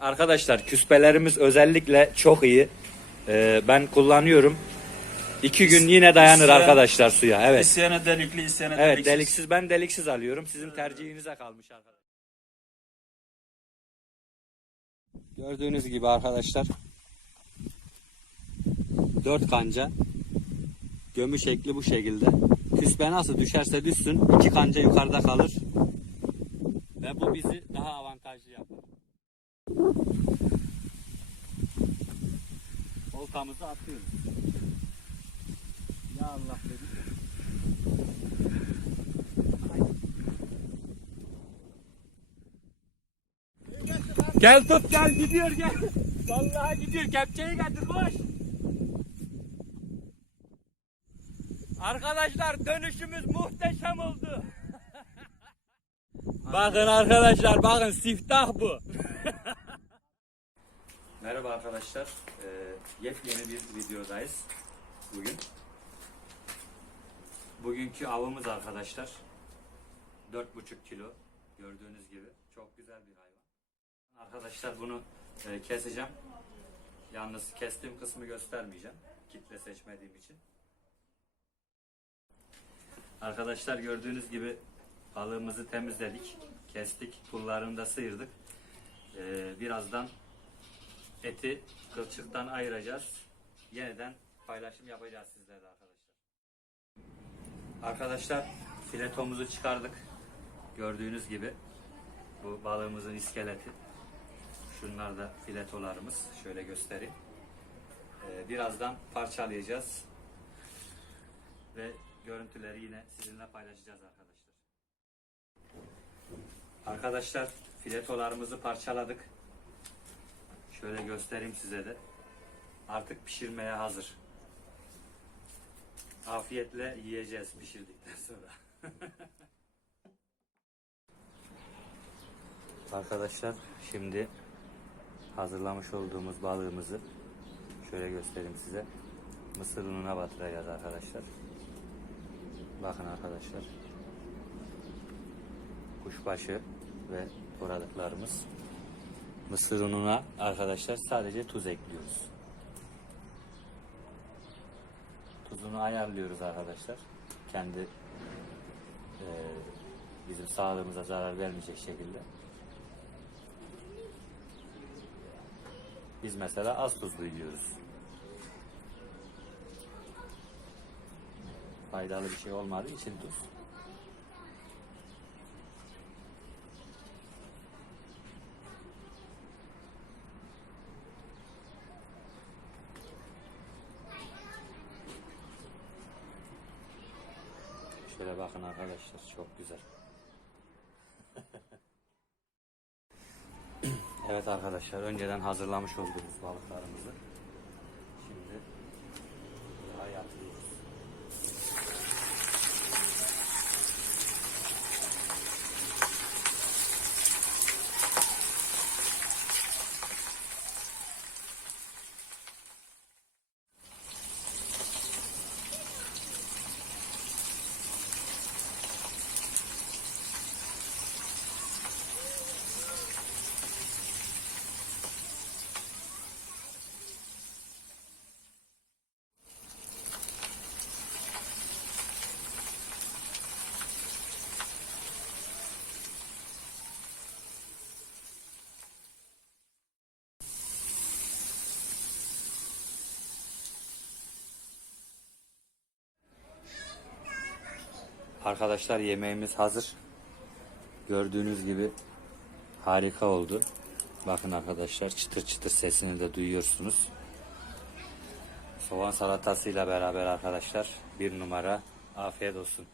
Arkadaşlar küspelerimiz özellikle çok iyi. Ee, ben kullanıyorum. İki gün yine dayanır İsteyen- arkadaşlar suya. Evet. İsteyene delikli, isteyene Evet deliksiz. deliksiz ben deliksiz alıyorum. Sizin tercihinize kalmış arkadaşlar. Gördüğünüz gibi arkadaşlar dört kanca gömü şekli bu şekilde. Küspe nasıl düşerse düşsün iki kanca yukarıda kalır. Ve bu bizi daha avantajlı yapar. Oltamızı atıyoruz. Ya Allah dedik. Gel tut gel gidiyor gel. Vallahi gidiyor kepçeyi getir koş. Arkadaşlar dönüşümüz muhteşem oldu. bakın arkadaşlar bakın siftah bu. Merhaba arkadaşlar. Ee, yepyeni bir videodayız bugün. Bugünkü avımız arkadaşlar 4,5 kilo gördüğünüz gibi çok güzel bir hayvan. Arkadaşlar bunu e, keseceğim. Yalnız kestiğim kısmı göstermeyeceğim. Kitle seçmediğim için. Arkadaşlar gördüğünüz gibi balığımızı temizledik. Kestik. Pullarını da sıyırdık. E, birazdan eti kılçıktan ayıracağız. Yeniden paylaşım yapacağız sizlerle arkadaşlar. Arkadaşlar filetomuzu çıkardık. Gördüğünüz gibi bu balığımızın iskeleti. Şunlar da filetolarımız. Şöyle göstereyim. Ee, birazdan parçalayacağız. Ve görüntüleri yine sizinle paylaşacağız arkadaşlar. Arkadaşlar filetolarımızı parçaladık. Şöyle göstereyim size de. Artık pişirmeye hazır. Afiyetle yiyeceğiz pişirdikten sonra. Arkadaşlar şimdi hazırlamış olduğumuz balığımızı şöyle göstereyim size. Mısır ununa batıracağız arkadaşlar. Bakın arkadaşlar. Kuşbaşı ve doğradıklarımız. Mısır ununa arkadaşlar sadece tuz ekliyoruz. Tuzunu ayarlıyoruz arkadaşlar. Kendi e, bizim sağlığımıza zarar vermeyecek şekilde. Biz mesela az tuzlu yiyoruz. Faydalı bir şey olmadığı için tuz. Şöyle bakın arkadaşlar çok güzel. evet arkadaşlar önceden hazırlamış olduğumuz balıklarımızı şimdi daha yatırıyoruz. Arkadaşlar yemeğimiz hazır. Gördüğünüz gibi harika oldu. Bakın arkadaşlar çıtır çıtır sesini de duyuyorsunuz. Soğan salatasıyla beraber arkadaşlar bir numara afiyet olsun.